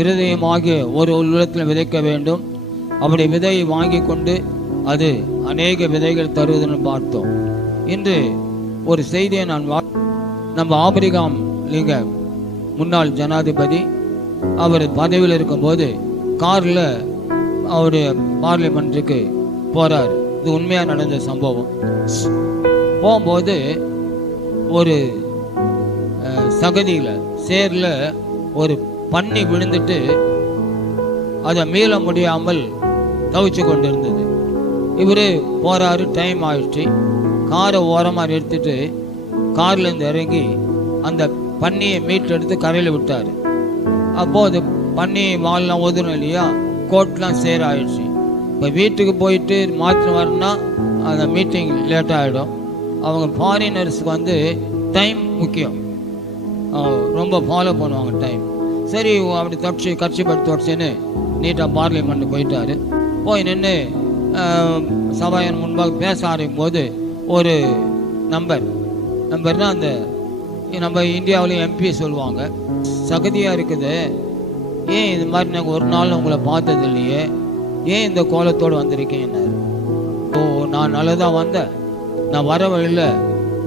இருதயமாகிய ஒரு உள்ளத்தில் விதைக்க வேண்டும். அப்படி விதையை வாங்கி கொண்டு அது அநேக விதைகள் தருவதுன்னு பார்த்தோம். இன்று ஒரு செய்தியை நம்ம ஆபிரகாம் லிங்கன் முன்னாள் ஜனாதிபதி அவர் பதவியில் இருக்கும்போது காரில் அவருடைய பார்லிமெண்ட்டுக்கு போகிறார். இது உண்மையாக நடந்த சம்பவம். போகும்போது ஒரு சகதியில் சேரில் ஒரு பன்னி விழுந்துட்டு அதை மீள முடியாமல் தவிச்சு கொண்டு இருந்தது. இவர் போகிறாரு, டைம் ஆயிடுச்சு. காரை ஓரமாக நிறுத்திட்டு கார்லேருந்து இறங்கி அந்த பன்னியை மீட்டெடுத்து கரையில் விட்டார். அப்போது பன்னி வால்லாம் ஒதுரும் இல்லையா, கோட்லாம் சேர் ஆயிடுச்சு. இப்போ வீட்டுக்கு போயிட்டு மாற்றம் வரணும்னா அந்த மீட்டிங் லேட் ஆகிடும். அவங்க ஃபாரினர்ஸுக்கு டைம் முக்கியம், ரொம்ப ஃபாலோ பண்ணுவாங்க டைம். சரி அப்படி கட்சிப்பட்டு தொடச்சின்னு நீட்டாக பார்லிமெண்ட்டு போயிட்டார். போய் நின்று சபையின் முன்பாக பேச ஆரம்பிக்கும் போது ஒரு நம்பர்னால் அந்த நம்ம இந்தியாவிலையும் எம்பி சொல்லுவாங்க, சகதியாக இருக்குது, ஏன் இது மாதிரி நாங்கள் ஒரு நாள் உங்களை பார்த்தது இல்லையே, ஏன் இந்த கோலத்தோடு வந்திருக்கீங்கன்னாரு. ஓ, நான் நல்லதாக வந்தேன். நான் வர வழியில்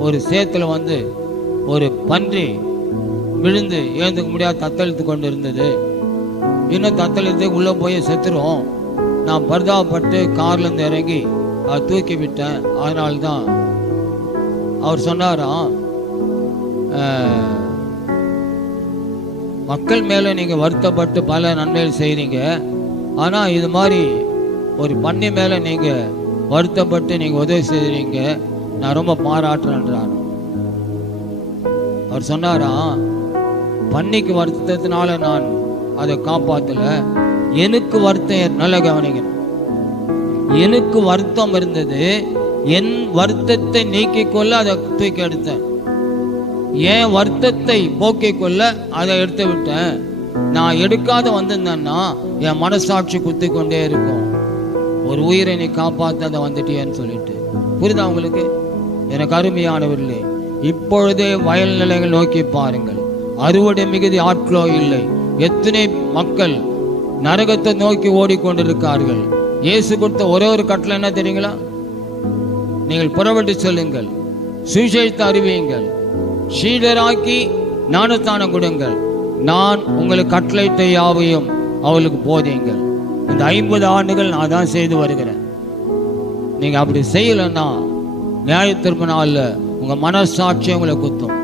ஒரு சேத்துல ஒரு பன்றி விழுந்து ஏந்துக்க முடியாது தத்தளித்து கொண்டு இருந்தது. இன்னும் தத்தளித்து உள்ளே போய் செத்துரும். நான் பரிதாபப்பட்டு கார்லேருந்து இறங்கி அதை தூக்கி விட்டேன். அதனால்தான் அவர் சொன்னாராம், மக்கள் மேலே நீங்கள் வருத்தப்பட்டு பல நன்மைகள் செய்கிறீங்க, ஆனால் இது மாதிரி ஒரு பன்னி மேலே நீங்கள் வருத்தப்பட்டு நீங்கள் உதவி செய்கிறீங்க, நான் ரொம்ப பாராட்டுறேன்றார். அவர் சொன்னாராம், பன்னிக்கு வருத்தத்தினால நான் அதை காப்பாற்றல, எனக்கு வருத்தம், நல்ல கவனிக்கணும், எனக்கு வருத்தம் இருந்தது, என் வருத்தத்தை நீக்கிக் கொள்ள அதை தூக்கி எடுத்தேன், என் வருத்தத்தை போக்கிக் கொள்ள அதை எடுத்து விட்டேன். நான் எடுக்காத வந்திருந்தேன்னா என் மனசாட்சி குத்தி கொண்டே இருக்கும், ஒரு உயிரை நீ காப்பாற்ற அதை வந்துட்டியன்னு சொல்லிட்டு. புரியுதா உங்களுக்கு? எனக்கு அருமையானவர்களே, இப்பொழுதே வயல் நிலைகள் நோக்கி பாருங்கள், அறுவடை மிகுதி ஆட்களோ இல்லை. எத்தனை மக்கள் நரகத்தை நோக்கி ஓடிக்கொண்டிருக்கார்கள். இயேசு கொடுத்த ஒரே ஒரு கட்டளை என்ன தெரியுங்களா? நீங்கள் புறப்பட்டு செல்லுங்கள், சுவிசேஷத்தை அறிவியுங்கள், சீடராக்கி ஞானஸ்நானம் கொடுங்கள், நான் உங்களுக்கு கட்டளையிட்ட யாவையும் அவளுக்கு போதியுங்கள். இந்த 50 ஆண்டுகள் நான் தான் செய்து வருகிறேன். நீங்க அப்படி செய்யலைன்னா நியாய தீர்ப்பு நாளில் உங்க மனசாட்சி உங்களை குத்தும்.